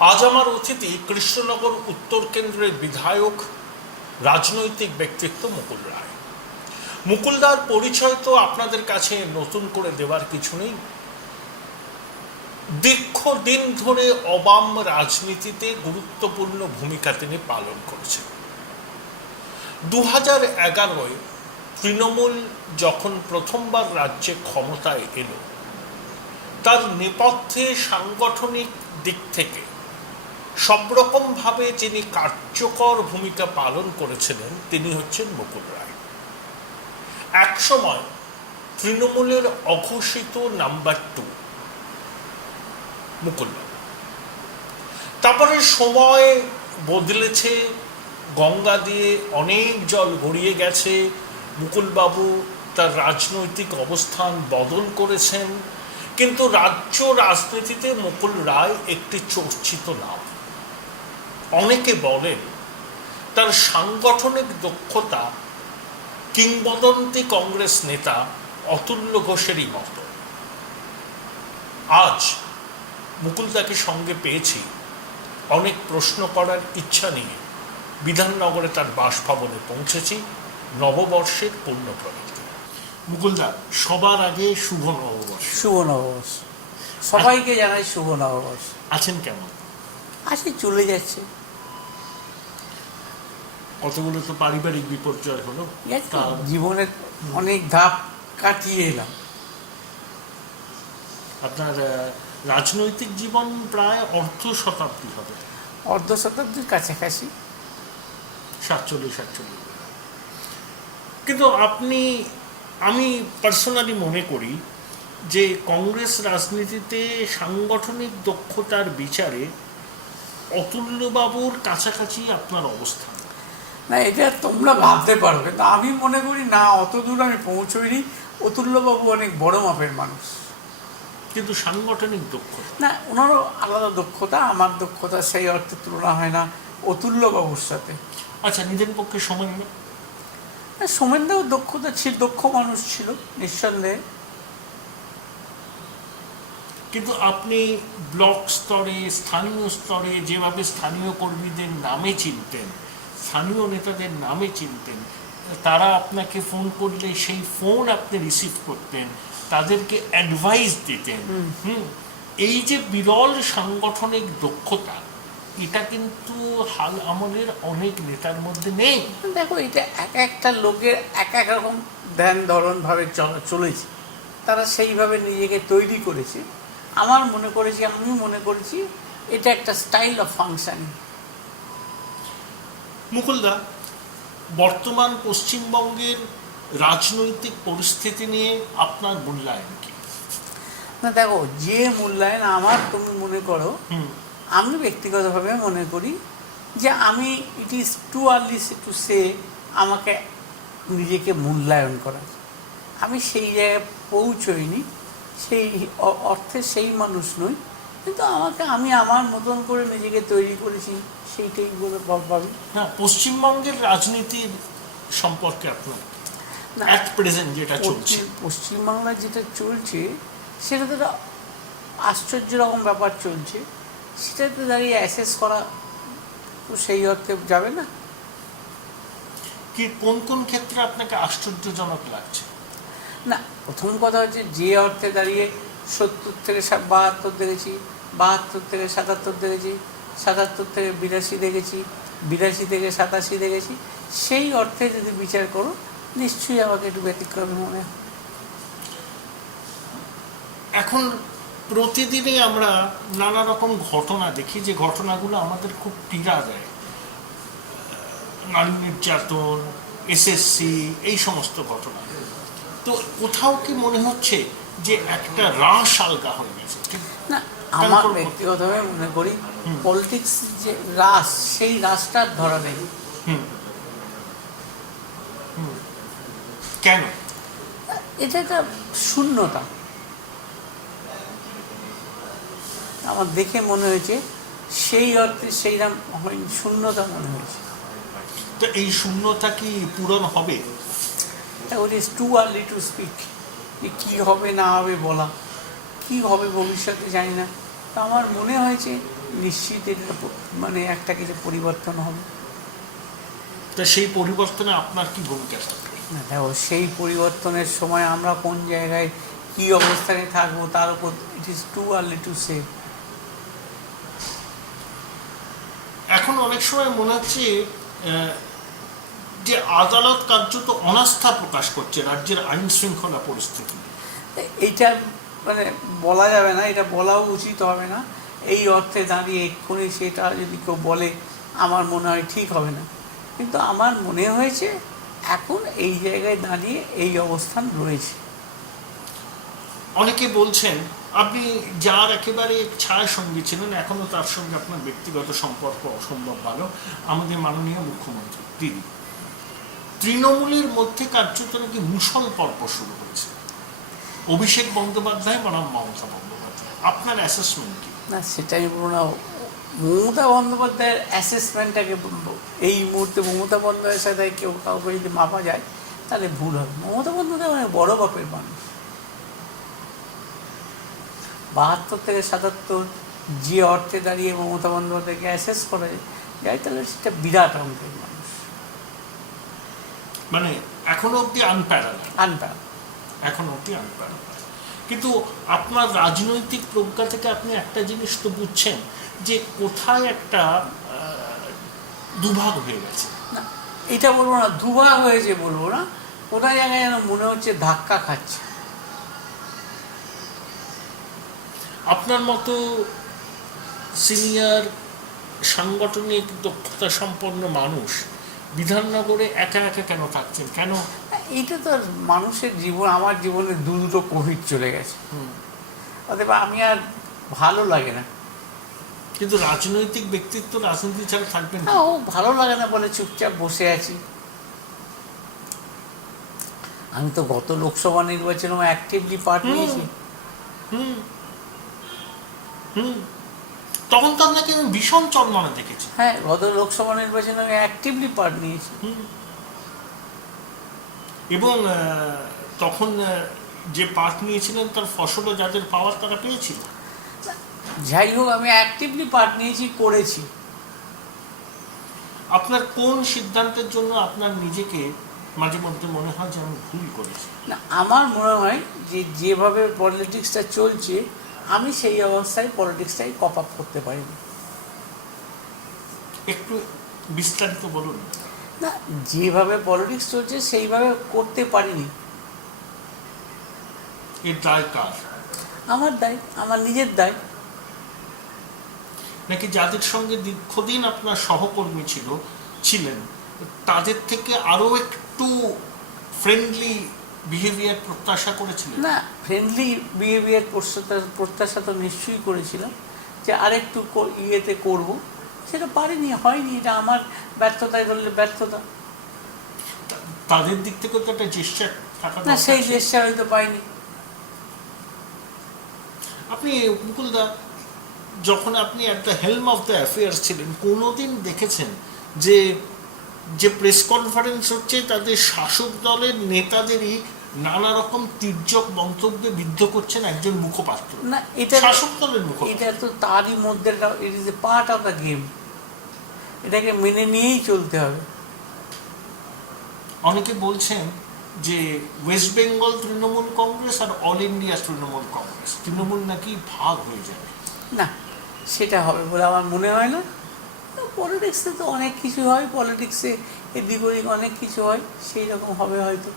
আজ আমার অতিথি কৃষ্ণনগর উত্তর কেন্দ্রের বিধায়ক, রাজনৈতিক ব্যক্তিত্ব মুকুল রায়। মুকুলদার পরিচয় তো আপনাদের কাছে নতুন করে দেওয়ার কিছু নেই। দীর্ঘদিন ধরে অবাম রাজনীতিতে গুরুত্বপূর্ণ ভূমিকা তিনি পালন করেছেন। 2011-য় তৃণমূল যখন প্রথমবার রাজ্যে ক্ষমতায় এলো, তার নেপথ্যে সাংগঠনিক দিক থেকে সব রকমভাবে যিনি কার্যকর ভূমিকা পালন করেছিলেন তিনি হচ্ছেন মুকুল রায়। একসময় তৃণমূলের অঘোষিত নাম্বার 2 মুকুল বাবু। তারপরে সময় বদলেছে, গঙ্গা দিয়ে অনেক জল গড়িয়ে গেছে, মুকুলবাবু তার রাজনৈতিক অবস্থান বদল করেছেন, কিন্তু রাজ্য রাজনীতিতে মুকুল রায় একটি চর্চিত নাম। অনেকে বলেন তার সাংগঠনিক দক্ষতা কিংবদন্তি কংগ্রেস নেতা অতুল্য ঘোষেরই মতো। আজ মুকুলদাকে সঙ্গে পেয়েছি অনেক প্রশ্ন করার ইচ্ছা নিয়ে। বিধাননগরে তার বাসভবনে পৌঁছেছি নববর্ষের পূর্ণ প্রণীতে। মুকুলদা, সবার আগে শুভ নববর্ষ। শুভ নববর্ষ সবাইকে জানাই, শুভ নববর্ষ। আছেন কেমন? আজকে চলে যাচ্ছে, কতগুলো তো পারিবারিক বিপর্যয় হলো, জীবনের অনেক ধাপ কাটিয়ে এলাম। আপনার রাজনৈতিক জীবন প্রায় অর্ধ শতাব্দী হবে। অর্ধ শতাব্দীর কাছাকাছি, 47। কিন্তু আমি পার্সোনালি মনে করি যে কংগ্রেস রাজনীতিতে সাংগঠনিক দক্ষতার বিচারে অতুল্যবাবুর কাছাকাছি আপনার অবস্থান। না, এটা তোমরা ভাবতে পারো, কিন্তু আমি মনে করি না, অত দূর আমি পৌঁছইনি। অতুল্যবাবু অনেক বড় মাপের মানুষ, কিন্তু সাংগঠনিক দক্ষতা না, ওনারও আলাদা দক্ষতা। আমার দক্ষতা সেই অর্থে তুলনা হয় না অতুল্যবাবুর সাথে। আচ্ছা, নিজের পক্ষে সময় নেই? সোমেনদাও দক্ষতা ছিল, দক্ষ মানুষ ছিল নিঃসন্দেহে। কিন্তু আপনি ব্লক স্তরে, স্থানীয় স্তরে যেভাবে স্থানীয় কর্মীদের নামে চিনতেন, স্থানীয় নেতাদের নামে চিনতেন, তারা আপনাকে ফোন করলে সেই ফোন আপনি রিসিভ করতেন, তাদেরকে অ্যাডভাইস দিতেন। এই যে বিরল সাংগঠনিক দক্ষতা, এটা কিন্তু হাল আমলের অনেক নেতার মধ্যে নেই। দেখো, এটা এক একটা লোকের এক এক রকম ধ্যান ধরন ভাবে চলেছে, তারা সেইভাবে নিজেকে তৈরি করেছে। আমি মনে করেছি এটা একটা স্টাইল অফ ফাংশনিং। মুকুলদা, বর্তমান পশ্চিমবঙ্গের রাজনৈতিক পরিস্থিতি নিয়ে আপনার মূল্যায়ন কি? না দেখো, যে মূল্যায়ন আমার, তুমি মনে করো, আমি ব্যক্তিগতভাবে মনে করি যে ইট is too early to say আমাকে নিজেকে মূল্যায়ন করা। আমি সেই জায়গায় পৌঁছইনি, সেই অর্থে সেই মানুষ নই, কিন্তু আমি আমার মতন করে নিজেকে তৈরি করেছি, সেইটাই বলে ভাবি। না, পশ্চিমবঙ্গের রাজনীতির সম্পর্কে আপনার যেটা চলছে, পশ্চিমবাংলায় যেটা চলছে সেটা তো একটা আশ্চর্য রকম ব্যাপার চলছে। সেটাতে দাঁড়িয়ে অ্যাসেস করা তো সেই অর্থে যাবে না। কি কোন কোন ক্ষেত্রে আপনাকে আশ্চর্যজনক লাগছে? না, প্রথম কথা হচ্ছে যে অর্থে দাঁড়িয়ে 70 থেকে 72 দেখেছি, 72 থেকে 77 দেখেছি, 77 থেকে 82 দেখেছি, 82 থেকে 87 দেখেছি, সেই অর্থে যদি বিচার করো নিশ্চয়ই আমাকে একটু ব্যতিক্রমী মনে হয়। এখন প্রতিদিনই আমরা নানা রকম ঘটনা দেখি, যে ঘটনাগুলো আমাদের খুব পীড়া দেয়। নারী নির্যাতন, এসএসসি, এই সমস্ত ঘটনা। তো কোথাও কি মনে হচ্ছে যে একটা রাশ আলগা হয়ে গেছে? না, আমার ব্যক্তিগতভাবে মনে করি পলিটিক্স যে রাশ, সেই রাশটার ধরা নেই। কেন? এটা একটা শূন্যতা। আমার দেখে মনে হয়েছে সেই অর্থে সেইরকম শূন্যতা মনে হয়েছে। তো এই শূন্যতা কি পূরণ হবে? It is too early to speak. কী হবে না হবে বলা, কী হবে ভবিষ্যতে জানি না। তো আমার মনে হয়েছে নিশ্চিত এটা মানে একটা কিছু পরিবর্তন হবে। তা সেই পরিবর্তনে আপনার কি ভূমিকা থাকবে? না দেখো, সেই পরিবর্তনের সময় আমরা কোন জায়গায় কী অবস্থানে থাকবো তার উপর ইট is too early to say. এখন অনেক সময় মনে হচ্ছে যে আদালত কার্যত অনাস্থা প্রকাশ করছে রাজ্যের আইন শৃঙ্খলা পরিস্থিতি। এইটা মানে বলা যাবে না, এটা বলাও উচিত হবে না। এই অর্থে দাঁড়িয়ে এক্ষুনি সেটা যদি কেউ বলে আমার মনে হয় ঠিক হবে না, কিন্তু আমার মনে হয়েছে এখন এই জায়গায় দাঁড়িয়ে এই অবস্থান রয়েছে। অনেকে বলছেন আপনি যার একেবারে ছায়া সঙ্গী ছিলেন, এখনো তার সঙ্গে আপনার ব্যক্তিগত সম্পর্ক অসম্ভব ভালো, আমাদের মাননীয় মুখ্যমন্ত্রী দিদি। তৃণমূলের মধ্যে কার্যত নাকি মুসল পর্ব শুরু হয়েছে, অভিষেক বন্দ্যোপাধ্যায় বনাম মমতা বন্দ্যোপাধ্যায়। আপনার অ্যাসেসমেন্ট কি? না সেটাই বলবো না, মমতা বন্দ্যোপাধ্যায়ের অ্যাসেসমেন্টটাকে এই মুহূর্তে মমতা বন্দ্যোপাধ্যায়ের সাথে কেউ কাউকে যদি মাপা যায় তাহলে ভুল হবে। মমতা বন্দ্যোপাধ্যায় মানে বড় বাপের মানুষ। ৭২ থেকে ৭৭ যে অর্থে দাঁড়িয়ে মমতা বন্দ্যোপাধ্যায়কে অ্যাসেস করা যায় তাহলে সেটা বিরাট অঙ্কের মানুষ, মানে এখনো অব্দি আনপ্যারালাল। এখনো অব্দি আনপ্যারালাল। কিন্তু আপনার রাজনৈতিক প্রজ্ঞা থেকে আপনি একটা জিনিস তো বুঝছেন যে কোথায় একটা দুভাগ হয়ে গেছে। না এটা বলবো না, দুভাগ হয়েছে বলবো না, কোথায় জায়গায় যেন মনে হচ্ছে ধাক্কা খাচ্ছে। আপনার মতো সিনিয়র সাংগঠনিক দক্ষতা সম্পন্ন মানুষ বিধাননগরে একা একা কেন থাকছেন? কেন? এইটা তো মানুষের জীবন, আমার জীবনে দুটো কোভিড চলে গেছে, অতএব আমি আর ভালো লাগে না। কিন্তু রাজনৈতিক ব্যক্তিত্ব রাজনীতি ছাড়া থাকবেন না। ও ভালো লাগে না বলে চুপচাপ বসে আছি। আমি তো গত লোকসভা নির্বাচনে অ্যাক্টিভলি পার্ট নিয়েছি। তখন তো আপনাকে আমি ভীষণ চন্মনে দেখেছি। হ্যাঁ, গত লোকসভা নির্বাচনে আমি অ্যাক্টিভলি পার্ট নিয়েছি। এবং তখন যে পার্ট নিয়েছিলেন তার ফসলও যাদের পাওয়ার তারা পেয়েছিল। যাই হোক, আমি অ্যাক্টিভলি পার্ট নিয়েছি, করেছি। আপনার কোন সিদ্ধান্তের জন্য আপনার নিজেকে মাঝে মধ্যে মনে হয় যে আমি ভুল করেছি? না, আমার মনে হয় যে যেভাবে পলিটিক্সটা চলছে আমি সেই অবস্থায় পলিটিক্সটাই কপ আপ করতে পারিনি। একটু বিস্তারিত বলুন। না, যেভাবে পলিটিক্স চলছে সেইভাবে করতে পারিনি। এর দায় কার? আমার দায়, আমার নিজের দায়। নাকি যাদের সঙ্গে দীর্ঘদিন আপনার সহকর্মী ছিলেন তাদের থেকে আরো একটু ফ্রেন্ডলি বিহেভিয়ার প্রত্যাশা করেছিলেন? না, ফ্রেন্ডলি বিহেভিয়ার প্রত্যাশা তো নিশ্চয়ই করেছিলাম যে আরেকটু ইয়েতে করব, সেটা পারিনি, হয়নি। এটা আমার ব্যর্থতায় ধরলে ব্যর্থতা। তাদের দিক থেকে তো একটা চেষ্টা থাকা না, সেই চেষ্টা হয়তো পাইনি। আপনি মুকুলদা, যখন আপনি at the helm of the affairs ছিলেন, কোনোদিন দেখেছেন যে যে প্রেস কনফারেন্স হচ্ছে তাদের শাসক দলের নেতাদেরই নানা রকম তির্যক মন্তব্যে বিদ্ধ করছেন একজন মুখপাত্র? না, এটা শাসক দলের মুখপাত্র। এটা তো তারই মধ্যে, it is a part of the game. এটাকে মেনে নিয়েই চলতে হবে। অনেকে বলছেন যে ওয়েস্ট বেঙ্গল তৃণমূল কংগ্রেস আর অল ইন্ডিয়া তৃণমূল কংগ্রেস, তৃণমূল নাকি ভাগ হয়ে যাবে। না, সেটা হবে বলে আমার মনে হয় না। পলিটিক্সে তো অনেক কিছু হয়, পলিটিক্সে এদিক ওদিক অনেক কিছু হয়, সেই রকম হবে হয়তো।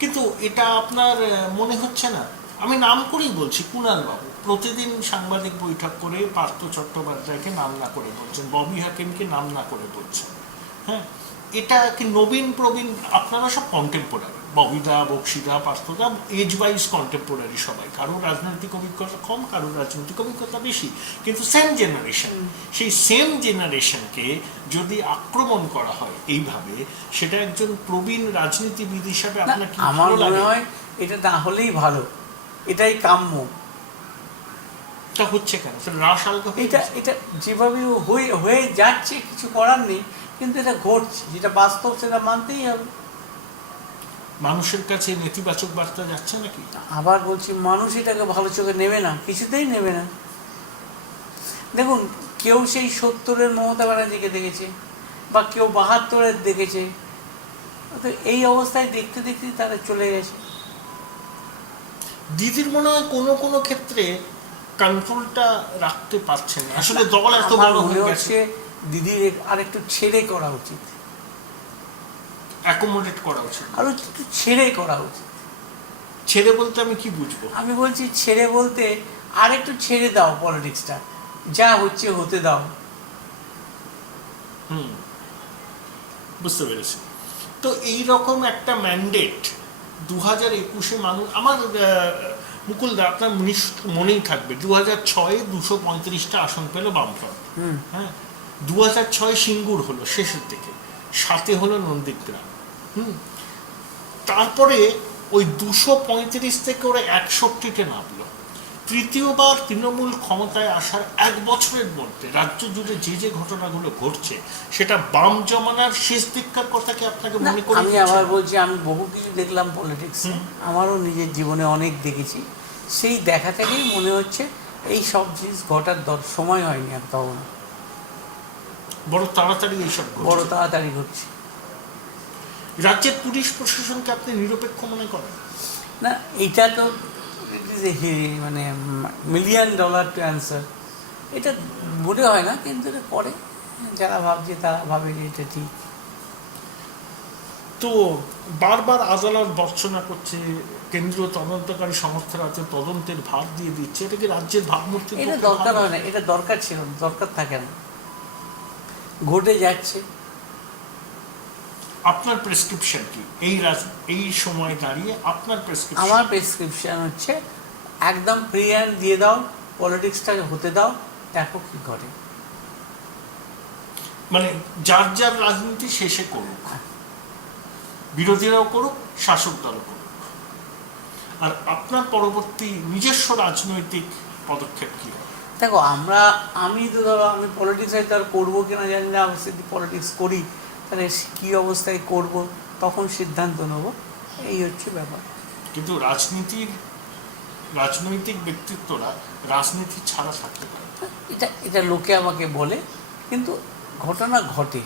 কিন্তু এটা আপনার মনে হচ্ছে না? আমি নাম করেই বলছি, কুণাল বাবু প্রতিদিন সাংবাদিক বৈঠক করে পার্থ চট্টোপাধ্যায়কে নাম না করে বলছেন, ববি হাকিমকে নাম না করে বলছেন। হ্যাঁ, এটা কি নবীন প্রবীণ? আপনারা সব কন্টেম্পোরারি, ববিদা, বক্সিদা, পার্থদা এজ ওয়াইজ কন্টেম্পোরারি সবাই। কারোর রাজনৈতিক অভিজ্ঞতা কম, কারোর রাজনৈতিক অভিজ্ঞতা বেশি, কিন্তু সেম জেনারেশন। সেই সেম জেনারেশনকে যদি আক্রমণ করা হয় এইভাবে, সেটা একজন প্রবীণ রাজনীতিবিদ হিসাবে আপনার কি আমার ভালো মনে লাগে? হয় এটা না হলেই ভালো, এটাই কাম্য। এটা হচ্ছে কেন? রাস আলগা এটা যেভাবে হয়ে যাচ্ছে, কিছু করার নেই, কিন্তু এটা ঘটছে, যেটা বাস্তব সেটা মানতেই হবে। মানুষের কাছে নেতিবাচক বার্তা যাচ্ছে নাকি? আবার বলছি, মানুষ এটাকে ভালো চোখে নেবে না, কিছুতেই নেবে না। দেখুন, কেউ সেই 70-এর মমতা ব্যানার্জিকে দেখেছে, বা কেউ 72-এর দেখেছে, তো এই অবস্থায় দেখতে দেখতে তারা চলে গেছে। দিদির মনে হয় কোনো কোনো ক্ষেত্রে কন্ট্রোলটা রাখতে পারছেন না, আসলে দল এত আমার বড় মনে হয়ে হচ্ছে গেছে, দিদির আর একটু ছেড়ে করা উচিত, অ্যাকোমোডেট করা উচিত। আর একটু ছেড়ে করা উচিত। ছেড়ে বলতে আমি কি বুঝবো? আমি বলছি ছেড়ে বলতে আর একটু ছেড়ে দাও পলিটিক্সটা, যা হচ্ছে হতে দাও। বুঝতে পেরেছি। তো এই রকম একটা ম্যান্ডেট 2021-এ মানুষ, আমার মুকুলদা আপনার মনেই থাকবে 2006-এ 235টা আসন পেল বামফ্রন্ট। হ্যাঁ, 2006 সিঙ্গুর হলো শেষের দিকে, 7-এ হলো নন্দীগ্রাম। তারপরে ওই 235 থেকে ওরা 61-তে নামলো। তৃতীয়বার তৃণমূল ক্ষমতায় আসার 1 বছরের মধ্যে রাজ্য জুড়ে যে যে ঘটনাগুলো ঘটছে, সেটা বাম জমানার শেষ দিককার কথা কি আপনাকে না, মনে করে আমি দিচ্ছে? আবার বলছি, আমি বহু কিছু দেখলাম পলিটিক্স, আমারও নিজের জীবনে অনেক দেখেছি। সেই দেখা থেকেই মনে হচ্ছে এই সব জিনিস ঘটার সময় হয়নি আর তখন, বড় তাড়াতাড়ি এইসব বড় ঘটছে। তাড়াতাড়ি ঘটছে। রাজ্যের পুলিশ প্রশাসনকে আপনি নিরপেক্ষ মনে করেন? না, এটা তো ইট ইজ এ মানে $1,000,000 টু অ্যান্সার। এটা মনে হয় না, কিন্তু এটা করে যারা ভাবছে তারা ভাবে যে এটা ঠিক। তো বারবার আদালত ভর্ৎসনা করছে, কেন্দ্রীয় তদন্তকারী সংস্থার হাতে তদন্তের ভার দিয়ে দিচ্ছে, এটা কি রাজ্যের ভাবমূর্তি? এটা দরকার হয় না, এটা দরকার ছিল না, দরকার থাকে না, ঘটে যাচ্ছে। আপনার প্রেসক্রিপশন কি এই সময় দাঁড়িয়ে? আপনার প্রেসক্রিপশন? আমার প্রেসক্রিপশন হচ্ছে একদম ফ্রি হ্যান্ড দিয়ে দাও, পলিটিক্সটা হতে দাও, দেখো কি ঘটে। মানে যার যার রাজনীতি শেষে করুক, বিরোধীরাও করুক, শাসক দলও করুক। আর আপনার পরবর্তী নিজস্ব রাজনৈতিক পদক্ষেপ কি হবে? দেখো, আমি তো ধরো আমি পলিটিক্স হয়তো আর করবো কিনা জানি না, আমি যদি পলিটিক্স করি তাহলে কী অবস্থায় করব, তখন সিদ্ধান্ত নেবো, এই হচ্ছে ব্যাপার। কিন্তু রাজনৈতিক ব্যক্তিত্বরা রাজনীতি ছাড়া থাকতে পারে। এটা লোকে আমাকে বলে, কিন্তু ঘটনা ঘটে।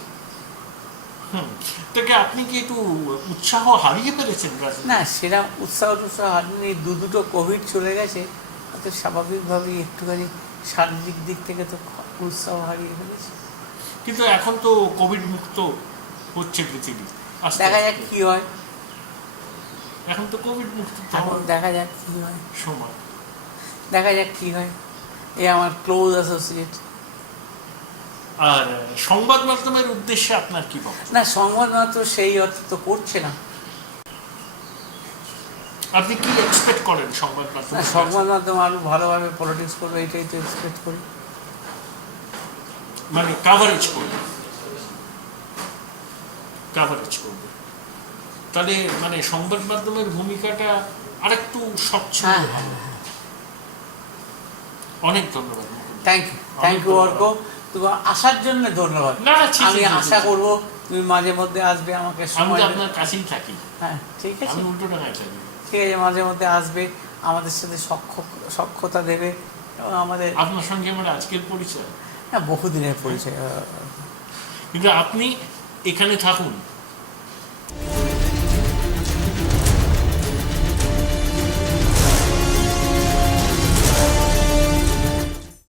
তাকে আপনি কি একটু উৎসাহ হারিয়ে ফেলেছেন রাজনীতি? না, সেরকম উৎসাহ হারিয়ে দুটো কোভিড চলে গেছে, তো স্বাভাবিকভাবেই একটুখানি শারীরিক দিক থেকে তো উৎসাহ হারিয়ে ফেলেছে। কিন্তু এখন তো কোভিড মুক্ত হচ্ছে পৃথিবী, আস্তে দেখা যাক আস্তে। কি হয়, এখন তো কোভিড মুক্ত এখন দেখা যাক কি হয়, সময়। দেখা যাক কি হয়। এ আমার ক্লোজ অ্যাসোসিয়েট। আর সংবাদ মাধ্যমের উদ্দেশ্যে আপনার কি বক্তব্য? না, সংবাদ মাত্র সেই অর্থ তো করছে না। আপনি কি এক্সপেক্ট করেন সংবাদ মাধ্যম? না, সংবাদ মাধ্যম আরো ভালোভাবে পলিটিক্স করবে, এটাই তো এক্সপেক্ট করি। মানে কাভারেজ করবে, তাহলে মানে সংবাদ মাধ্যমের ভূমিকাটা আরেকটু স্বচ্ছ হবে। হ্যাঁ, অনেক ধন্যবাদ। থ্যাংক ইউ অর্ক, তুমি আসার জন্য ধন্যবাদ। না, আমি আশা করবো তুমি মাঝে মধ্যে আসবে, আমাকে আমি সময় তো আপনার কাছেই থাকি। হ্যাঁ, ঠিক আছে, আমি উল্টো টাকায় থাকি। ঠিক আছে, মাঝে মধ্যে আসবে, আমাদের সাথে সক্ষতা দেবে, এবং আমাদের আপনার সঙ্গে আমার আজকের পরিচয়, বহুদিনের পরিচয়। কিন্তু আপনি এখানে থাকুন,